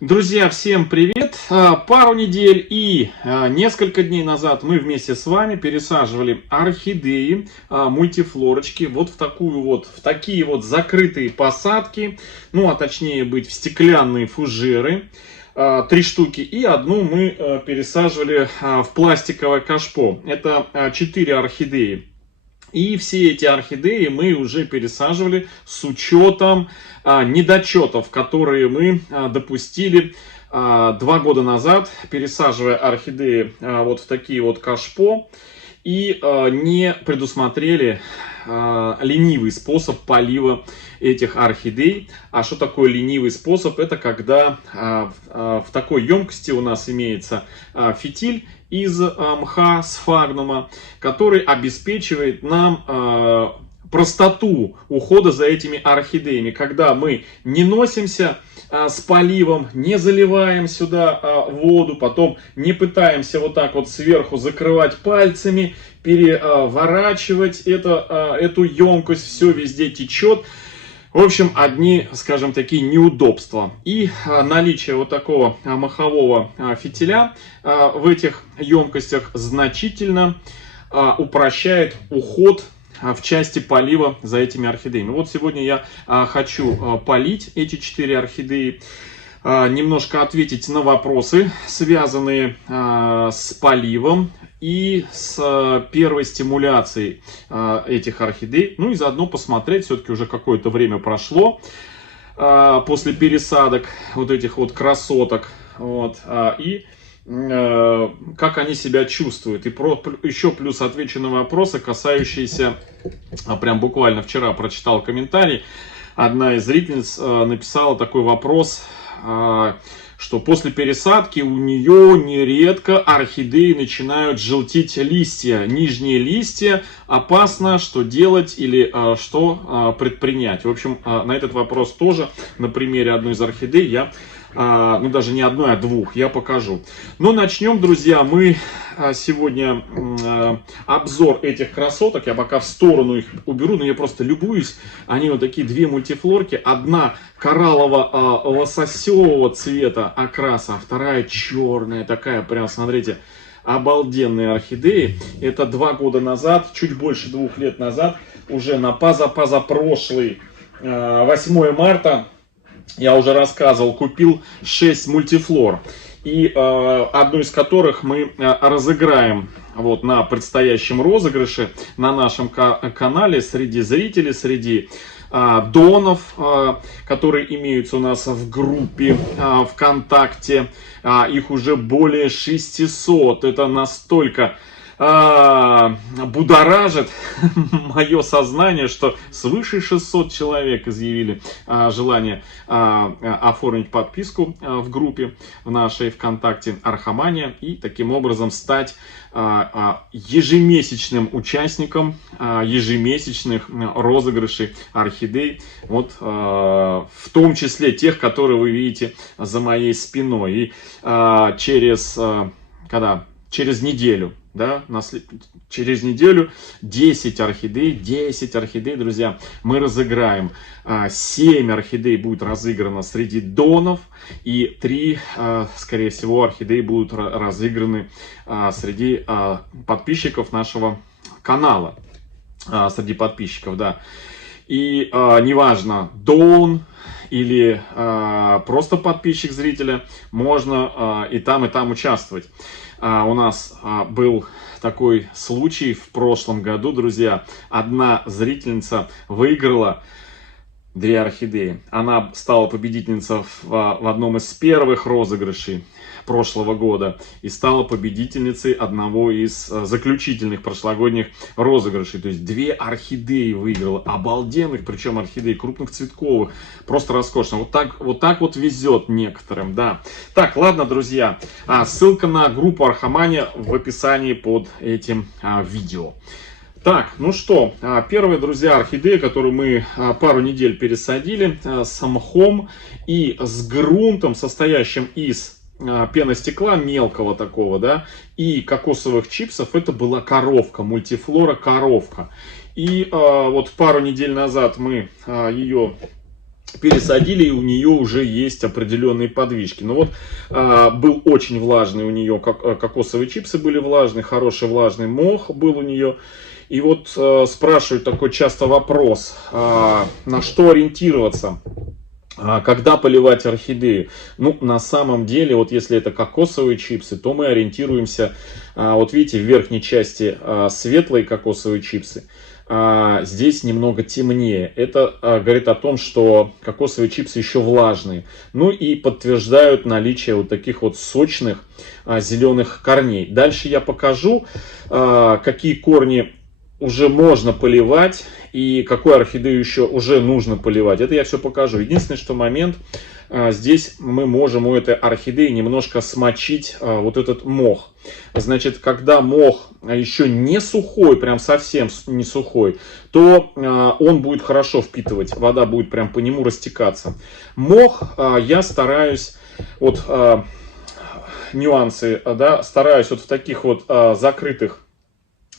Друзья, всем привет! Пару недель и несколько дней назад мы вместе с вами пересаживали орхидеи, мультифлорочки вот в такие вот закрытые посадки, ну а точнее быть в стеклянные фужеры. 3 штуки, и одну мы пересаживали в пластиковое кашпо. Это 4 орхидеи. И все эти орхидеи мы уже пересаживали с учетом недочетов, которые мы допустили 2 года назад, пересаживая орхидеи вот в такие вот кашпо. И не предусмотрели ленивый способ полива этих орхидей. А что такое ленивый способ? Это когда в такой емкости у нас имеется фитиль из мха сфагнума, который обеспечивает нам простоту ухода за этими орхидеями, когда мы не носимся с поливом, не заливаем сюда воду, потом не пытаемся вот так вот сверху закрывать пальцами, переворачивать эту емкость, все везде течет. В общем, одни, скажем, такие неудобства. И наличие вот такого махового фитиля в этих емкостях значительно упрощает уход в части полива за этими орхидеями. Вот сегодня я хочу полить эти 4 орхидеи, немножко ответить на вопросы, связанные с поливом и с первой стимуляцией этих орхидей. Ну и заодно посмотреть, все-таки уже какое-то время прошло после пересадок вот этих вот красоток. Вот, и как они себя чувствуют. И еще плюс отвечу на вопросы, касающиеся, прям буквально вчера прочитал комментарий, одна из зрительниц написала такой вопрос, что после пересадки у нее нередко орхидеи начинают желтить листья, нижние листья, опасно, что делать или что предпринять. В общем, на этот вопрос тоже на примере одной из орхидей я, ну даже не одной, а 2 я покажу. Но начнем, друзья, мы сегодня обзор этих красоток. Я пока в сторону их уберу, но я просто любуюсь. Они вот такие 2 мультифлорки. Одна кораллово-лососевого цвета окраса, а вторая черная, такая прям, смотрите, обалденные орхидеи. Это 2 года назад, чуть больше 2 лет назад, уже на позапрошлый 8 марта, я уже рассказывал, купил 6 мультифлор. И одну из которых мы разыграем вот на предстоящем розыгрыше на нашем канале среди зрителей, среди донов, которые имеются у нас в группе ВКонтакте. Их уже более 600. Это настолько будоражит мое сознание, что свыше 600 человек изъявили желание оформить подписку в группе в нашей ВКонтакте Архамания и таким образом стать ежемесячным участником ежемесячных розыгрышей орхидей, вот в том числе тех, которые вы видите за моей спиной. И через неделю, да, через неделю 10 орхидей, друзья, мы разыграем. 7 орхидей будет разыграно среди донов, и 3, скорее всего, орхидеи будут разыграны среди подписчиков нашего канала. Среди подписчиков, да. И неважно, дон или просто подписчик зрителя, можно и там участвовать. У нас был такой случай в прошлом году, друзья. Одна зрительница выиграла 2 орхидеи. Она стала победительницей в одном из первых розыгрышей прошлого года и стала победительницей одного из заключительных прошлогодних розыгрышей. То есть 2 орхидеи выиграла, обалденных, причем орхидеи крупных цветковых, просто роскошно. Вот так вот везет некоторым, да. Так, ладно, друзья, ссылка на группу Архамания в описании под этим видео. Так, ну что, первые, друзья, орхидеи, которые мы пару недель пересадили с мхом и с грунтом, состоящим из пеностекла мелкого такого, да, и кокосовых чипсов, это была коровка, мультифлора коровка. И вот пару недель назад мы ее пересадили, и у нее уже есть определенные подвижки. Но вот был очень влажный у нее, кокосовые чипсы были влажные, хороший влажный мох был у нее. И вот спрашивают такой часто вопрос, на что ориентироваться, когда поливать орхидеи. Ну, на самом деле, вот если это кокосовые чипсы, то мы ориентируемся, вот видите, в верхней части светлые кокосовые чипсы. Здесь немного темнее. Это говорит о том, что кокосовые чипсы еще влажные. Ну и подтверждают наличие вот таких вот сочных зеленых корней. Дальше я покажу, какие корни уже можно поливать и какую орхидею еще уже нужно поливать. Это я все покажу. Единственный что момент, здесь мы можем у этой орхидеи немножко смочить вот этот мох. Значит, когда мох еще не сухой, прям совсем не сухой, то он будет хорошо впитывать, вода будет прям по нему растекаться. Мох я стараюсь, вот нюансы, да, стараюсь вот в таких вот закрытых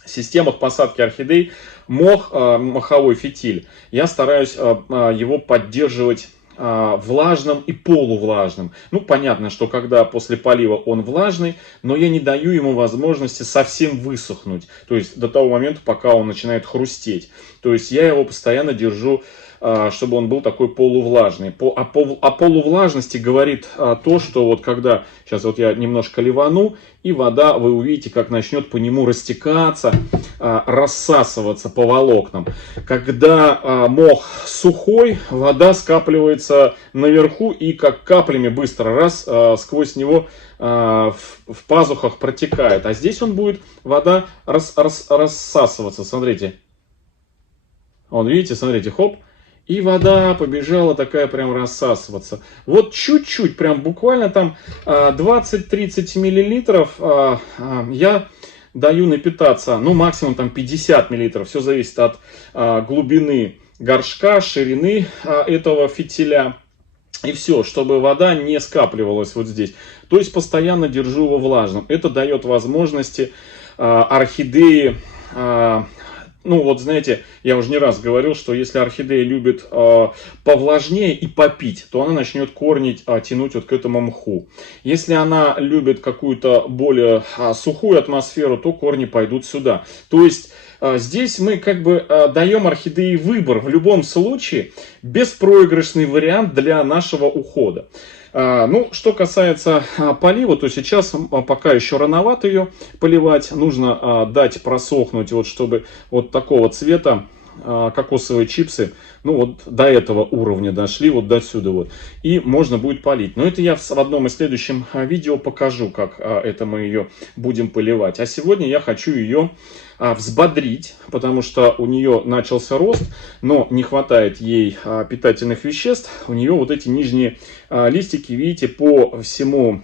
системах посадки орхидей, моховой фитиль, я стараюсь его поддерживать влажным и полувлажным. Ну, понятно, что когда после полива он влажный, но я не даю ему возможности совсем высохнуть. То есть до того момента, пока он начинает хрустеть. То есть я его постоянно держу, чтобы он был такой полувлажный. О полувлажности говорит то, что вот когда, сейчас вот я немножко ливану, и вода, вы увидите, как начнет по нему растекаться, рассасываться по волокнам. Когда мох сухой, вода скапливается наверху и как каплями быстро раз сквозь него в пазухах протекает. А здесь он будет, вода рассасываться, смотрите. Вон, видите, смотрите, хоп. И вода побежала такая прям рассасываться. Вот чуть-чуть, прям буквально там 20-30 миллилитров я даю напитаться. Ну, максимум там 50 миллилитров. Все зависит от глубины горшка, ширины этого фитиля. И все, чтобы вода не скапливалась вот здесь. То есть постоянно держу его влажным. Это дает возможности орхидеи... Ну вот знаете, я уже не раз говорил, что если орхидея любит повлажнее и попить, то она начнет корни тянуть вот к этому мху. Если она любит какую-то более сухую атмосферу, то корни пойдут сюда. То есть здесь мы как бы даем орхидеи выбор. В любом случае беспроигрышный вариант для нашего ухода. Ну, что касается полива, то сейчас пока еще рановато ее поливать. Нужно дать просохнуть, вот, чтобы вот такого цвета кокосовые чипсы, ну вот до этого уровня дошли, вот до сюда вот. И можно будет полить. Но это я в одном из следующих видео покажу, как это мы ее будем поливать. А сегодня я хочу ее взбодрить, потому что у нее начался рост, но не хватает ей питательных веществ. У нее вот эти нижние листики, видите, по всему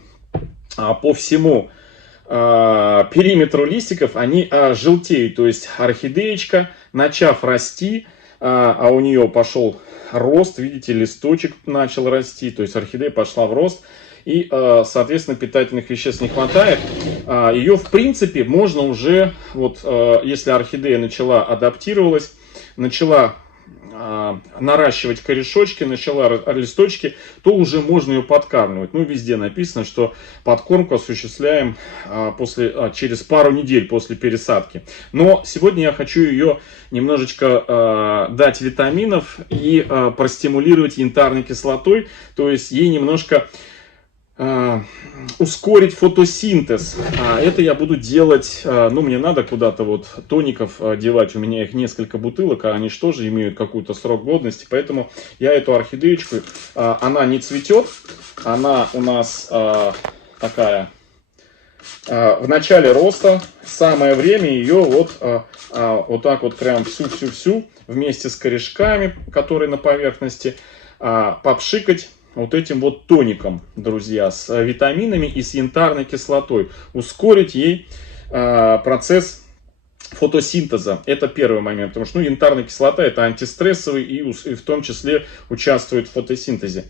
периметру листиков они желтеют. То есть орхидеечка, начав расти, а у нее пошел рост, видите, листочек начал расти, то есть орхидея пошла в рост. И, соответственно, питательных веществ не хватает. Ее, в принципе, можно уже, вот, если орхидея адаптировалась, начала наращивать корешочки, начала листочки, то уже можно ее подкармливать. Ну, везде написано, что подкормку осуществляем через пару недель после пересадки. Но сегодня я хочу ее немножечко дать витаминов и простимулировать янтарной кислотой, то есть ей немножко ускорить фотосинтез. Это я буду делать, ну, мне надо куда-то вот тоников девать, у меня их несколько бутылок, а они же тоже имеют какой-то срок годности, поэтому я эту орхидеечку, она не цветет, она у нас такая в начале роста, самое время ее вот так вот прям всю вместе с корешками, которые на поверхности, попшикать вот этим вот тоником, друзья, с витаминами и с янтарной кислотой. Ускорить ей процесс фотосинтеза. Это первый момент. Потому что янтарная кислота это антистрессовый и в том числе участвует в фотосинтезе.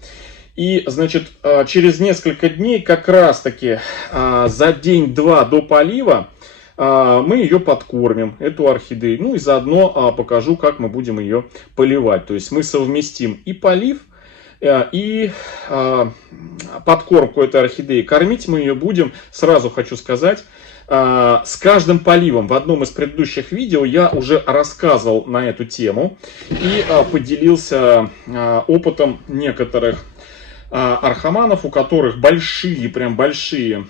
И, значит, через несколько дней, как раз таки за день-два до полива, мы ее подкормим, эту орхидею. Ну и заодно покажу, как мы будем ее поливать. То есть мы совместим и полив, и подкормку этой орхидеи. Кормить мы ее будем, сразу хочу сказать, с каждым поливом. В одном из предыдущих видео я уже рассказывал на эту тему и поделился опытом некоторых архаманов, у которых большие, прям большие,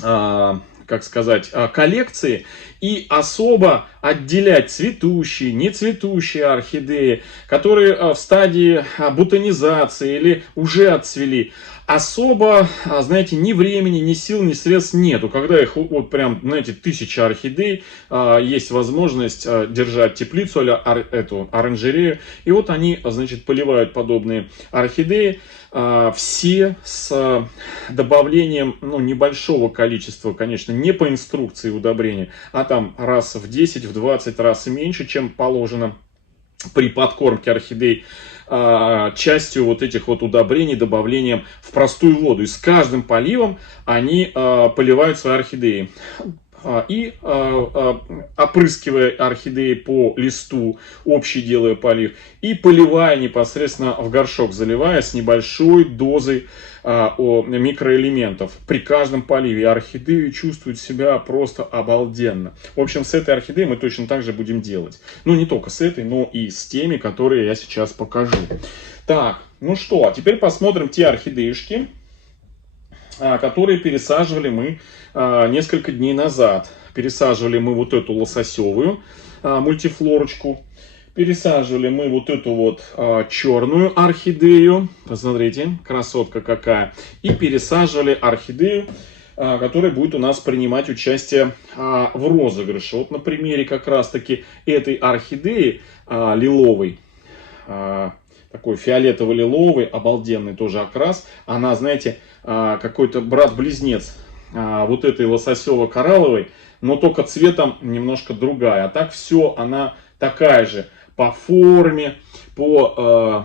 как сказать, коллекции, и особо отделять цветущие, нецветущие орхидеи, которые в стадии бутонизации или уже отцвели, особо, знаете, ни времени, ни сил, ни средств нету. Когда их вот прям, знаете, 1000 орхидей, есть возможность держать теплицу, эту оранжерею, и вот они, значит, поливают подобные орхидеи, все с добавлением, ну, небольшого количества, конечно, не по инструкции удобрения, а там раз в 10, в 20 раз меньше, чем положено при подкормке орхидей, частью вот этих вот удобрений, добавлением в простую воду. И с каждым поливом они поливают свои орхидеи. И опрыскивая орхидеи по листу, общий делая полив, и поливая непосредственно в горшок, заливая с небольшой дозой микроэлементов. При каждом поливе орхидеи чувствуют себя просто обалденно. В общем, с этой орхидеей мы точно так же будем делать. Ну, не только с этой, но и с теми, которые я сейчас покажу. Так, ну что, а теперь посмотрим те орхидеишки, которые пересаживали мы несколько дней назад. Пересаживали мы вот эту лососевую мультифлорочку. Пересаживали мы вот эту вот черную орхидею. Посмотрите, красотка какая. И пересаживали орхидею, которая будет у нас принимать участие в розыгрыше. Вот на примере как раз таки этой орхидеи лиловой. Такой фиолетово-лиловый, обалденный тоже окрас. Она, знаете, какой-то брат-близнец вот этой лососево-коралловой, но только цветом немножко другая. А так все, она такая же по форме, по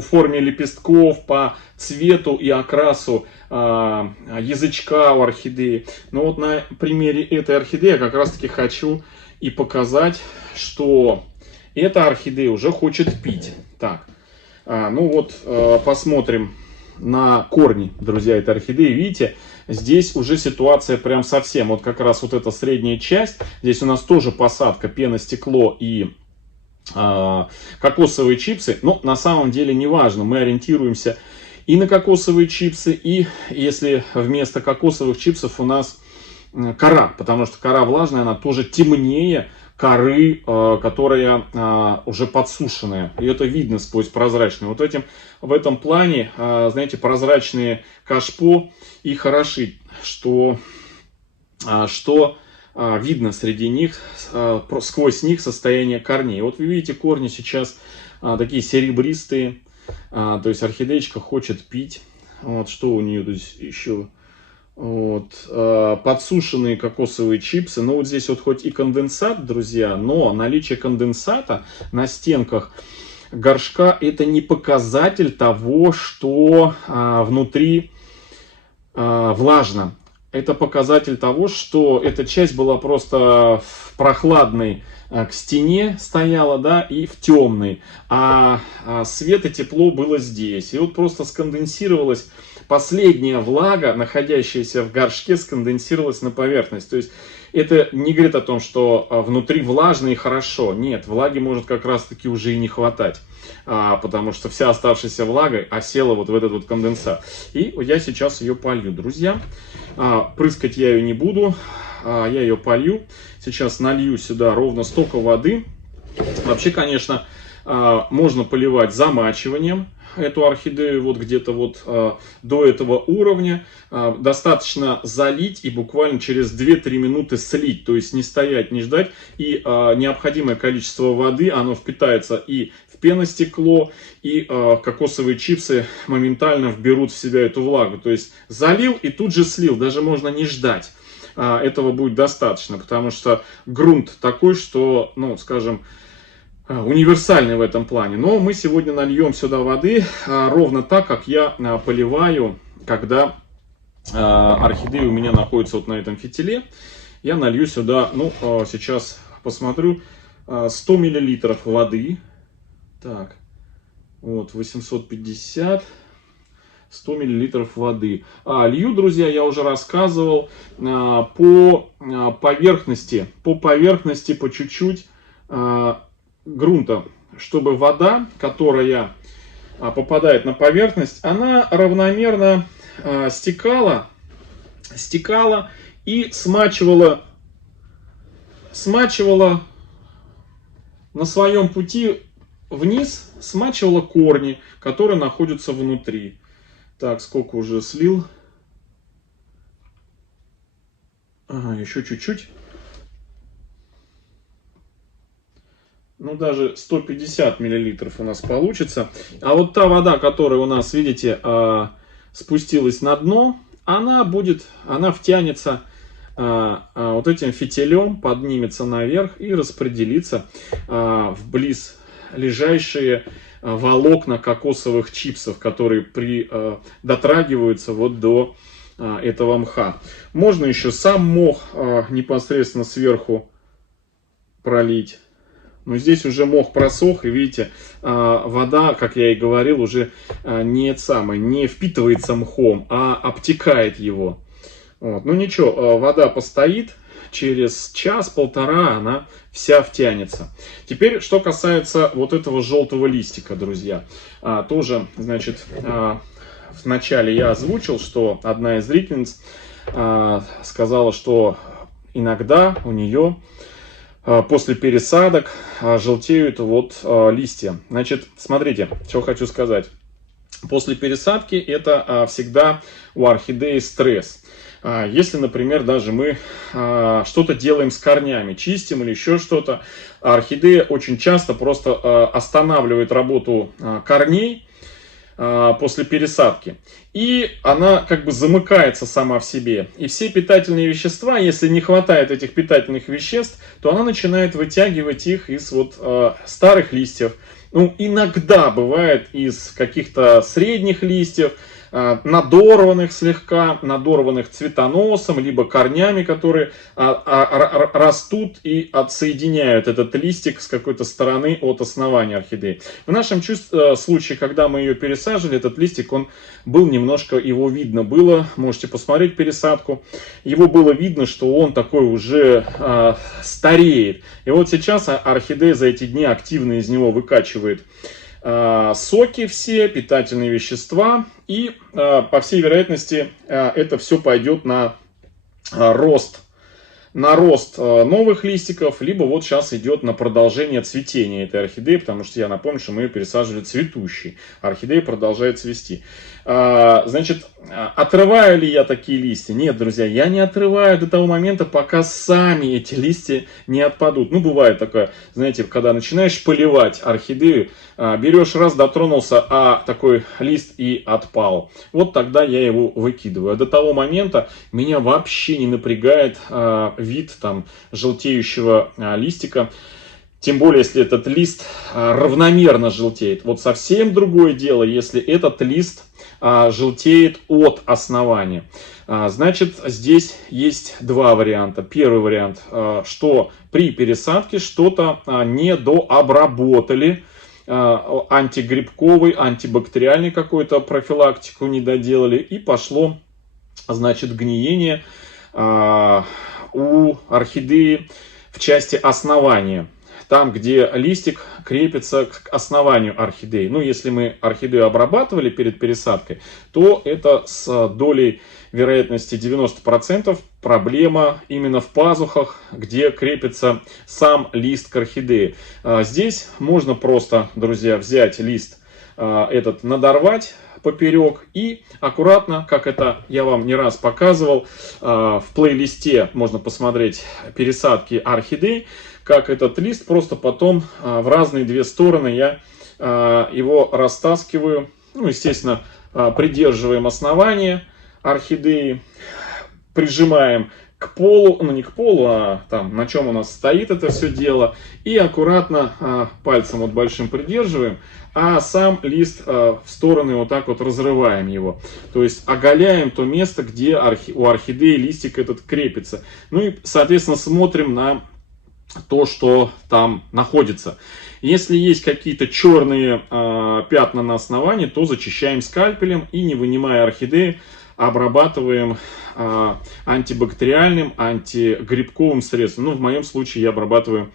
форме лепестков, по цвету и окрасу язычка у орхидеи. Но вот на примере этой орхидеи я как раз таки хочу и показать, что эта орхидея уже хочет пить. Так, ну вот посмотрим на корни, друзья, этой орхидеи. Видите, здесь уже ситуация прям совсем. Вот как раз вот эта средняя часть. Здесь у нас тоже посадка, пеностекло и кокосовые чипсы. Но на самом деле не важно. Мы ориентируемся и на кокосовые чипсы, и если вместо кокосовых чипсов у нас кора. Потому что кора влажная, она тоже темнее коры, которая уже подсушенная. И это видно сквозь прозрачную. Вот в этом плане, знаете, прозрачные кашпо и хороши, что видно среди них, сквозь них состояние корней. Вот вы видите, корни сейчас такие серебристые. То есть орхидеечка хочет пить. Вот что у нее здесь еще. Вот, подсушенные кокосовые чипсы. Но вот здесь вот хоть и конденсат, друзья, но наличие конденсата на стенках горшка это не показатель того, что внутри влажно. Это показатель того, что эта часть была просто в прохладной к стене стояла, да, и в темной. А свет и тепло было здесь. И вот просто сконденсировалась последняя влага, находящаяся в горшке, сконденсировалась на поверхность. То есть это не говорит о том, что внутри влажно и хорошо. Нет, влаги может как раз таки уже и не хватать. Потому что вся оставшаяся влага осела вот в этот вот конденсат. И я сейчас ее полью, друзья. Прыскать я ее не буду. Я ее полью. Сейчас налью сюда ровно столько воды. Вообще, конечно, можно поливать замачиванием эту орхидею вот где-то вот до этого уровня. Достаточно залить и буквально через 2-3 минуты слить. То есть не стоять, не ждать. И необходимое количество воды, оно впитается и в пеностекло, и кокосовые чипсы моментально вберут в себя эту влагу. То есть залил и тут же слил. Даже можно не ждать. Этого будет достаточно, потому что грунт такой, что, ну, скажем, универсальный в этом плане. Но мы сегодня нальем сюда воды ровно так, как я поливаю, когда орхидея у меня находится вот на этом фитиле. Я налью сюда, ну, сейчас посмотрю, 100 мл воды. Так, Вот, 850. 100 мл воды. Лью, друзья, я уже рассказывал, по поверхности по чуть-чуть грунта, чтобы вода, которая попадает на поверхность, она равномерно стекала и смачивала на своем пути вниз, смачивала корни, которые находятся внутри. Так, сколько уже слил? Еще чуть-чуть. Ну, даже 150 миллилитров у нас получится. А вот та вода, которая у нас, видите, спустилась на дно, она втянется вот этим фитилем, поднимется наверх и распределится в близлежащие волокна кокосовых чипсов, которые дотрагиваются вот до этого мха. Можно еще сам мох непосредственно сверху пролить. Но здесь уже мох просох, и видите, вода, как я и говорил, уже не впитывается мхом, а обтекает его. Вот. Ну ничего, вода постоит. Через час-полтора она вся втянется. Теперь, что касается вот этого желтого листика, друзья. Тоже, значит, вначале я озвучил, что одна из зрительниц сказала, что иногда у нее после пересадок желтеют вот листья. Значит, смотрите, что хочу сказать. После пересадки это всегда у орхидеи стресс. Если, например, даже мы что-то делаем с корнями, чистим или еще что-то, орхидея очень часто просто останавливает работу корней после пересадки. И она как бы замыкается сама в себе. И все питательные вещества, если не хватает этих питательных веществ, то она начинает вытягивать их из вот старых листьев. Ну, иногда бывает из каких-то средних листьев, надорванных слегка, надорванных цветоносом, либо корнями, которые растут и отсоединяют этот листик с какой-то стороны от основания орхидеи. В нашем случае, когда мы ее пересаживали, этот листик, он был немножко, его видно было, можете посмотреть пересадку, его было видно, что он такой уже стареет. И вот сейчас орхидея за эти дни активно из него выкачивает соки все, питательные вещества, и по всей вероятности это все пойдет на рост новых листиков, либо вот сейчас идет на продолжение цветения этой орхидеи, потому что я напомню, что мы ее пересаживали цветущей. Орхидея продолжает цвести. Значит, отрываю ли я такие листья? Нет, друзья, я не отрываю до того момента, пока сами эти листья не отпадут. Ну, бывает такое, знаете, когда начинаешь поливать орхидею, берешь раз, дотронулся, а такой лист и отпал. Вот тогда я его выкидываю. А до того момента меня вообще не напрягает вид там желтеющего листика. Тем более, если этот лист равномерно желтеет. Вот совсем другое дело, если этот лист желтеет от основания. Значит, здесь есть два варианта. Первый вариант, что при пересадке что-то не дообработали, антигрибковый, антибактериальный какой-то профилактику не доделали, и пошло, значит, гниение у орхидеи в части основания. Там, где листик крепится к основанию орхидеи. Ну, если мы орхидею обрабатывали перед пересадкой, то это с долей вероятности 90% проблема именно в пазухах, где крепится сам лист к орхидее. Здесь можно просто, друзья, взять лист этот, надорвать поперек и аккуратно, как это я вам не раз показывал, в плейлисте можно посмотреть пересадки орхидей, как этот лист просто потом в разные две стороны я его растаскиваю. Ну, естественно, придерживаем основание орхидеи, прижимаем к полу, ну не к полу, а там на чем у нас стоит это все дело, и аккуратно пальцем вот большим придерживаем, а сам лист в стороны вот так вот разрываем его. То есть оголяем то место, где у орхидеи листик этот крепится. Ну и, соответственно, смотрим на то, что там находится. Если есть какие-то черные пятна на основании, то зачищаем скальпелем и, не вынимая орхидеи, обрабатываем антибактериальным, антигрибковым средством. Ну, в моем случае я обрабатываю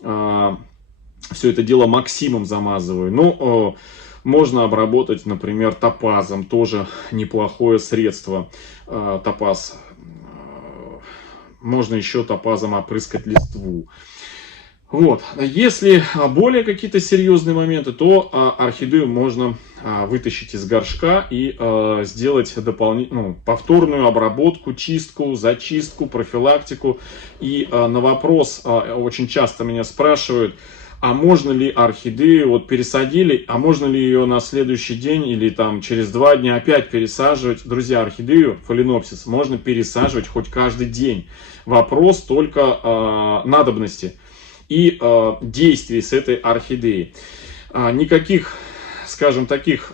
все это дело Максимом, замазываю. Ну, можно обработать, например, топазом, тоже неплохое средство. Топаз. Можно еще топазом опрыскать листву. Вот. Если более какие-то серьезные моменты, то орхидею можно вытащить из горшка и сделать дополнительную, повторную обработку, чистку, зачистку, профилактику. И на вопрос очень часто меня спрашивают, а можно ли орхидею, вот пересадили, а можно ли ее на следующий день или там через 2 дня опять пересаживать? Друзья, орхидею фаленопсис можно пересаживать хоть каждый день. Вопрос только надобности и действий с этой орхидеей. Никаких, скажем, таких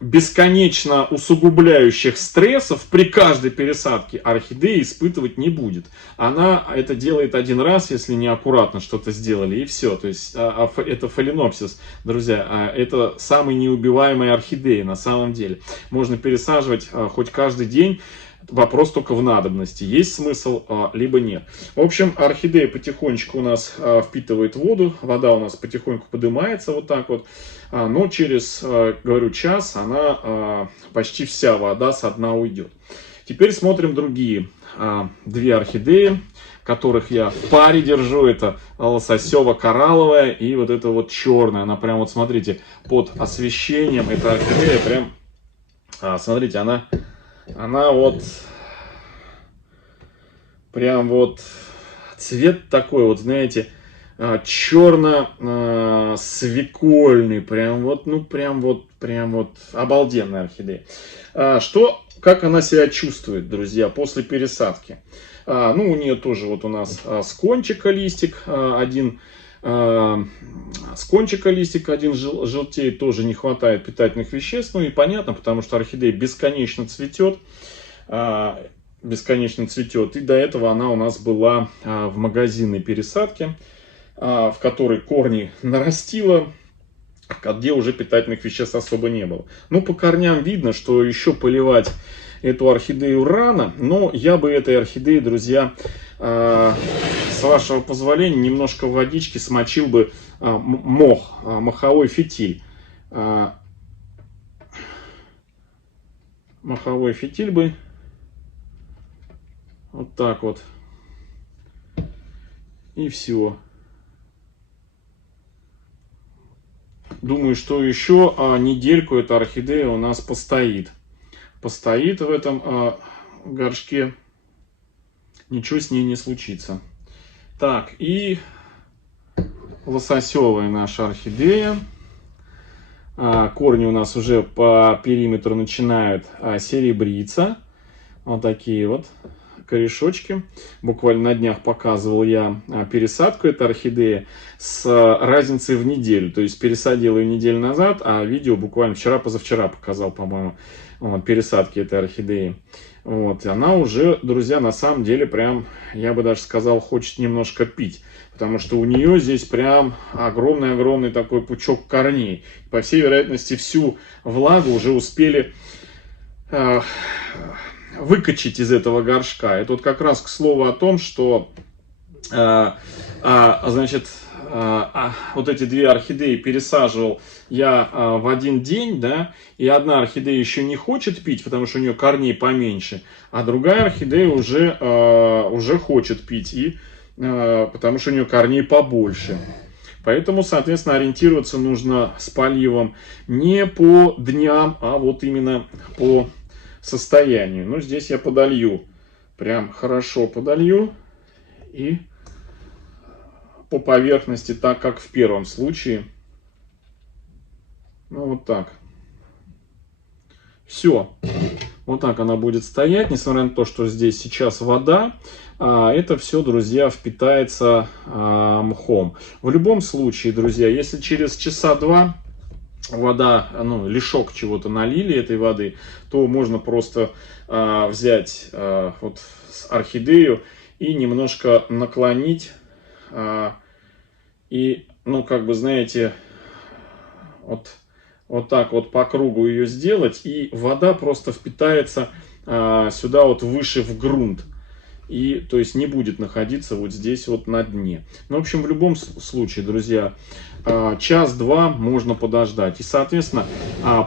бесконечно усугубляющих стрессов при каждой пересадке орхидеи испытывать не будет. Она это делает один раз, если неаккуратно что-то сделали, и все. То есть это фаленопсис, друзья, это самая неубиваемая орхидея на самом деле. Можно пересаживать хоть каждый день. Вопрос только в надобности. Есть смысл, либо нет. В общем, орхидея потихонечку у нас впитывает воду. Вода у нас потихоньку поднимается вот так вот. Но через, говорю, час она почти вся вода со дна уйдет. Теперь смотрим другие 2 орхидеи, которых я в паре держу. Это лососево-коралловая и вот эта вот черная. Она прям вот, смотрите, под освещением. Эта орхидея прям, смотрите, она вот, прям вот, цвет такой вот, знаете, черно-свекольный, прям вот, ну, прям вот обалденная орхидея. Как она себя чувствует, друзья, после пересадки? Ну, у нее тоже вот у нас с кончика листик один, желтеет, тоже не хватает питательных веществ. Ну и понятно, потому что орхидея бесконечно цветет. И до этого она у нас была в магазинной пересадке, в которой корни нарастила, где уже питательных веществ особо не было. Ну, по корням видно, что еще поливать эту орхидею рано, но я бы этой орхидеи, друзья, с вашего позволения, немножко водички смочил бы моховой фитиль. Моховой фитиль бы вот так вот. И все. Думаю, что еще недельку эта орхидея у нас постоит. Постоит в этом горшке. Ничего с ней не случится. Так, и лососевая наша орхидея. Корни у нас уже по периметру начинают серебриться. Вот такие вот корешочки. Буквально на днях показывал я пересадку этой орхидеи с разницей в неделю. То есть пересадил ее неделю назад, а видео буквально вчера-позавчера показал, по-моему, пересадки этой орхидеи. Вот. И она уже, друзья, на самом деле прям, я бы даже сказал, хочет немножко пить. Потому что у нее здесь прям огромный-огромный такой пучок корней. По всей вероятности, всю влагу уже успели выкачать из этого горшка. Это вот как раз к слову о том, что вот эти 2 орхидеи пересаживал я в один день, да, и одна орхидея еще не хочет пить, потому что у нее корней поменьше, а другая орхидея уже хочет пить, потому что у нее корней побольше. Поэтому, соответственно, ориентироваться нужно с поливом не по дням, а вот именно по состоянию. Ну, здесь я подолью, прям хорошо подолью и по поверхности, так как в первом случае. Ну, вот так. Все. Вот так она будет стоять, несмотря на то, что здесь сейчас вода. Это все, друзья, впитается мхом. В любом случае, друзья, если через часа 2 вода, лишок чего-то налили этой воды, то можно просто взять вот орхидею и немножко наклонить. И, ну, как бы, знаете, вот так вот по кругу ее сделать, и вода просто впитается сюда вот выше в грунт. И, то есть, не будет находиться вот здесь вот на дне. Ну, в общем, в любом случае, друзья, час-два можно подождать. И, соответственно,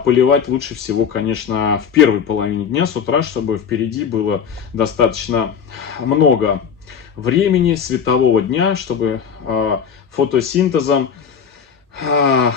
поливать лучше всего, конечно, в первой половине дня с утра, чтобы впереди было достаточно много времени, светового дня, чтобы фотосинтезом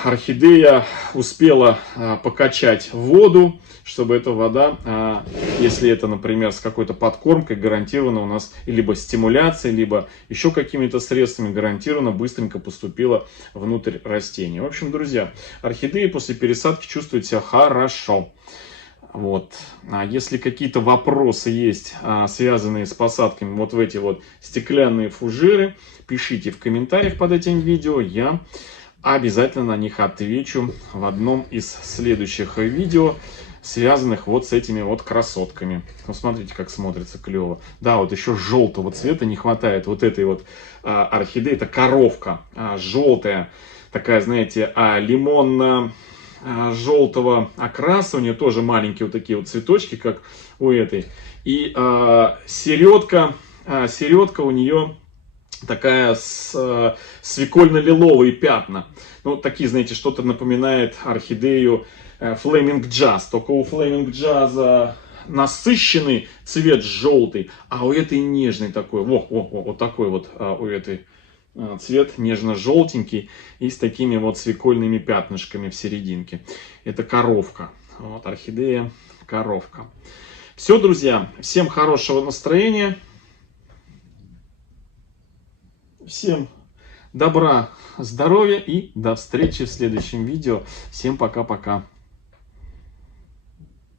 орхидея успела покачать воду, чтобы эта вода, если это, например, с какой-то подкормкой, гарантированно у нас либо стимуляцией, либо еще какими-то средствами, гарантированно быстренько поступила внутрь растения. В общем, друзья, орхидеи после пересадки чувствуют себя хорошо. Вот. А если какие-то вопросы есть, связанные с посадками вот в эти вот стеклянные фужеры, пишите в комментариях под этим видео, я обязательно на них отвечу в одном из следующих видео, связанных вот с этими вот красотками. Ну, смотрите, как смотрится клево. Да, вот еще желтого цвета не хватает вот этой вот орхидеи. Это коровка желтая, такая, знаете, лимонно-желтого окраса. У нее тоже маленькие вот такие вот цветочки, как у этой. И середка у нее такая свекольно-лиловые пятна. Ну, такие, знаете, что-то напоминает орхидею Flaming Jazz. Только у Flaming Jazz насыщенный цвет желтый, а у этой нежный такой. Вот такой вот у этой цвет нежно-желтенький и с такими вот свекольными пятнышками в серединке. Это коровка. Вот орхидея коровка. Все, друзья, всем хорошего настроения. Всем добра, здоровья и до встречи в следующем видео. Всем пока-пока.